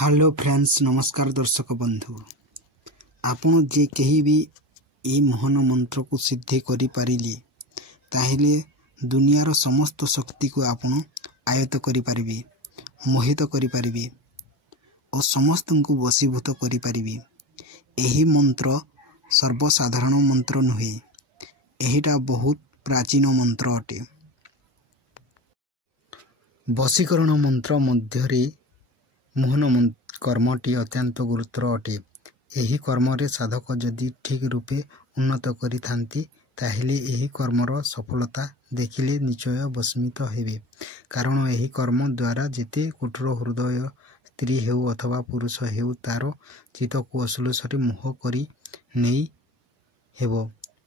Hello friends, नमस्कार दर्शक बंधु। आपण जे कहीं भी ये मोहन मंत्र को सिद्धि करि पारिले ताहेले दुनियार समस्त शक्ति को आपण आयत्त करि पारिबे, मोहित करि पारिबे और समस्त को वशीभूत करि पारिबे। एही मंत्र सर्वसाधारण मंत्र नुहे, एहिटा बहुत प्राचीन मंत्र अटे। वशीकरण मंत्र मध्यरे मोहन कर्मटी अत्यंत गुरुतर अटे। एही कर्मरे साधक जदि ठीक रूपे उन्नत करि थांती ताहेले एही कर्मर सफलता देखिले निश्चय वशमित हेबे। कारण एही कर्म द्वारा जेते कठोर हृदय स्त्री हेउ अथवा पुरुष हेउ तार चित्त को असलसरे मोह करि नेई हेबो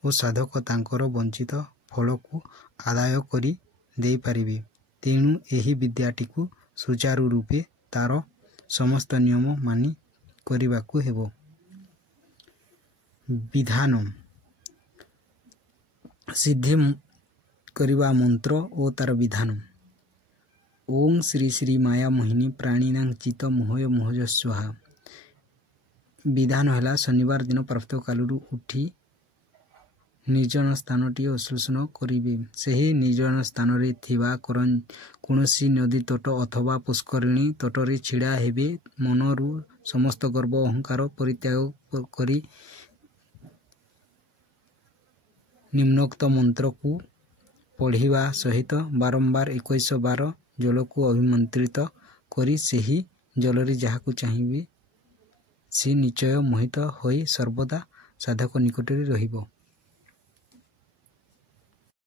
ओ साधक तांकर वंचित फल को आदाय करि देई पारिबे। तेणु एही विद्याटी को सुचारू रूपे तार समस्त नियम मानि करिबाकु हेबो। विधान सिद्धि करिबा मंत्र ओ तार विधान। ओं श्री श्री माया मोहिनी प्राणीनां चित्त मोहय मोहज स्वाहा। विधान हला शनिवार दिन प्रातः कालरू उठी निर्जन स्थानटी अश्लेषण करिबे। सेही निर्जन स्थान रे थिबा कौनसी नदी तट अथवा पुष्करिणी तटरे छिड़ा हेबे। मनरू समस्त गर्व अहंकार परित्याग करी निम्नोक्त मंत्र को पढ़िवा सहित बारंबार 21 बार जल को अभिमंत्रित करी सेही जलरी जहाकू चाहिए से निश्चय मोहित होई सर्वदा साधक निकटरे रहिबो।